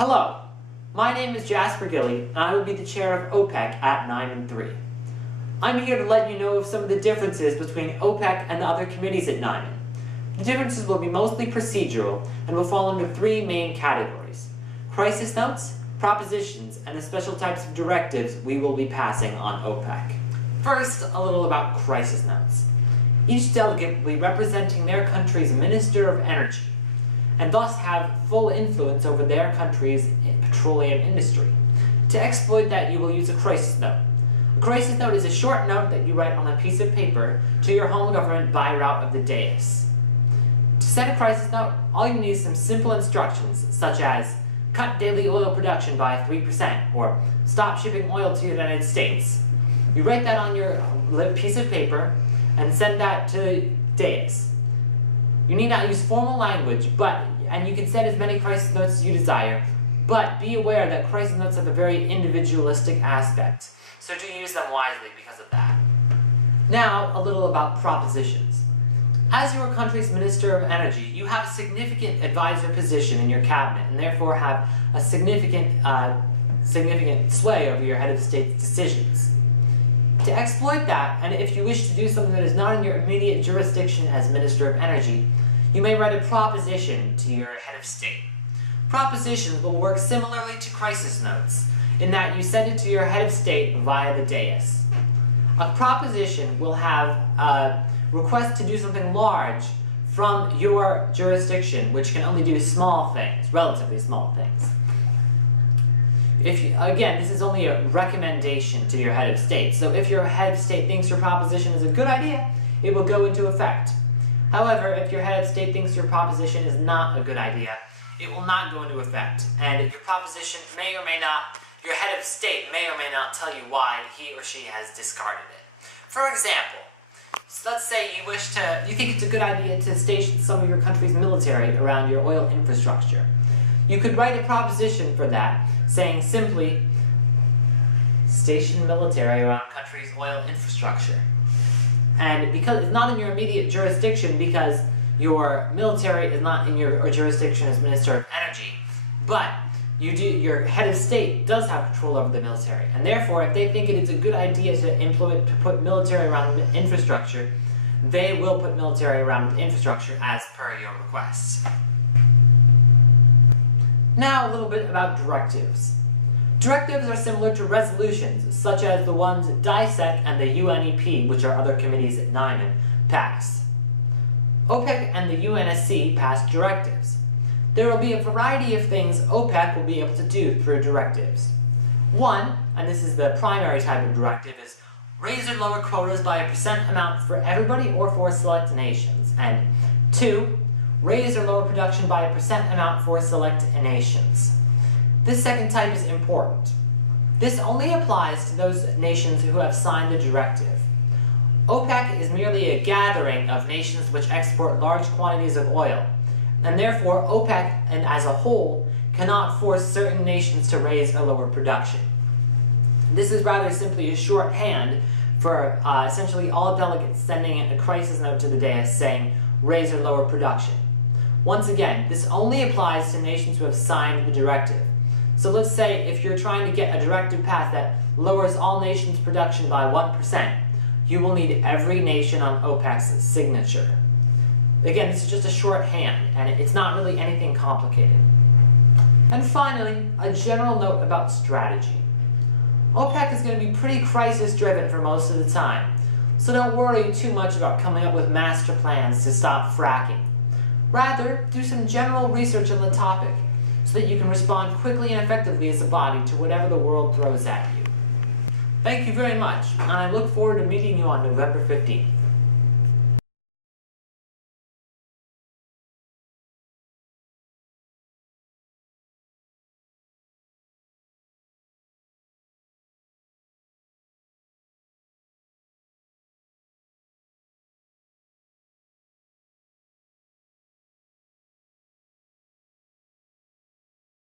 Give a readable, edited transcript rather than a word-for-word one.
Hello, my name is Jasper Gilly, and I will be the chair of OPEC at NIMUN 3. I'm here to let you know of some of the differences between OPEC and the other committees at NIMUN. The differences will be mostly procedural and will fall into three main categories: crisis notes, propositions, and the special types of directives we will be passing on OPEC. First, a little about crisis notes. Each delegate will be representing their country's Minister of Energy, and thus have full influence over their country's petroleum industry. To exploit that, you will use a crisis note. A crisis note is a short note that you write on a piece of paper to your home government by route of the dais. To send a crisis note, all you need is some simple instructions, such as cut daily oil production by 3%, or stop shipping oil to the United States. You write that on your piece of paper and send that to dais. You need not use formal language, and you can send as many crisis notes as you desire, but be aware that crisis notes have a very individualistic aspect, so do use them wisely because of that. Now, a little about propositions. As your country's Minister of Energy, you have a significant advisor position in your cabinet, and therefore have a significant sway over your head of state's decisions. To exploit that, and if you wish to do something that is not in your immediate jurisdiction as Minister of Energy, you may write a proposition to your head of state. Propositions will work similarly to crisis notes, in that you send it to your head of state via the dais. A proposition will have a request to do something large from your jurisdiction, which can only do small things, relatively small things. Again, this is only a recommendation to your head of state, so if your head of state thinks your proposition is a good idea, it will go into effect. However, if your head of state thinks your proposition is not a good idea, it will not go into effect, and your proposition may or may not, your head of state may or may not tell you why he or she has discarded it. For example, let's say you think it's a good idea to station some of your country's military around your oil infrastructure. You could write a proposition for that, saying simply, station military around country's oil infrastructure. And because it's not in your immediate jurisdiction, because your military is not in your jurisdiction as Minister of Energy, but your head of state does have control over the military, and therefore if they think it is a good idea to put military around infrastructure, they will put military around infrastructure as per your request. Now a little bit about directives. Directives are similar to resolutions, such as the ones DISEC and the UNEP, which are other committees at NIMUN, pass. OPEC and the UNSC pass directives. There will be a variety of things OPEC will be able to do through directives. One, and this is the primary type of directive, is raise or lower quotas by a % amount for everybody or for select nations. And two, raise or lower production by a % amount for select nations. This second type is important. This only applies to those nations who have signed the directive. OPEC is merely a gathering of nations which export large quantities of oil, and therefore OPEC and as a whole cannot force certain nations to raise or lower production. This is rather simply a shorthand for essentially all delegates sending a crisis note to the dais saying raise or lower production. Once again, this only applies to nations who have signed the directive. So let's say if you're trying to get a directive passed that lowers all nations' production by 1%, you will need every nation on OPEC's signature. Again, this is just a shorthand, and it's not really anything complicated. And finally, a general note about strategy. OPEC is going to be pretty crisis-driven for most of the time, so don't worry too much about coming up with master plans to stop fracking. Rather, do some general research on the topic, so that you can respond quickly and effectively as a body to whatever the world throws at you. Thank you very much, and I look forward to meeting you on November 15th.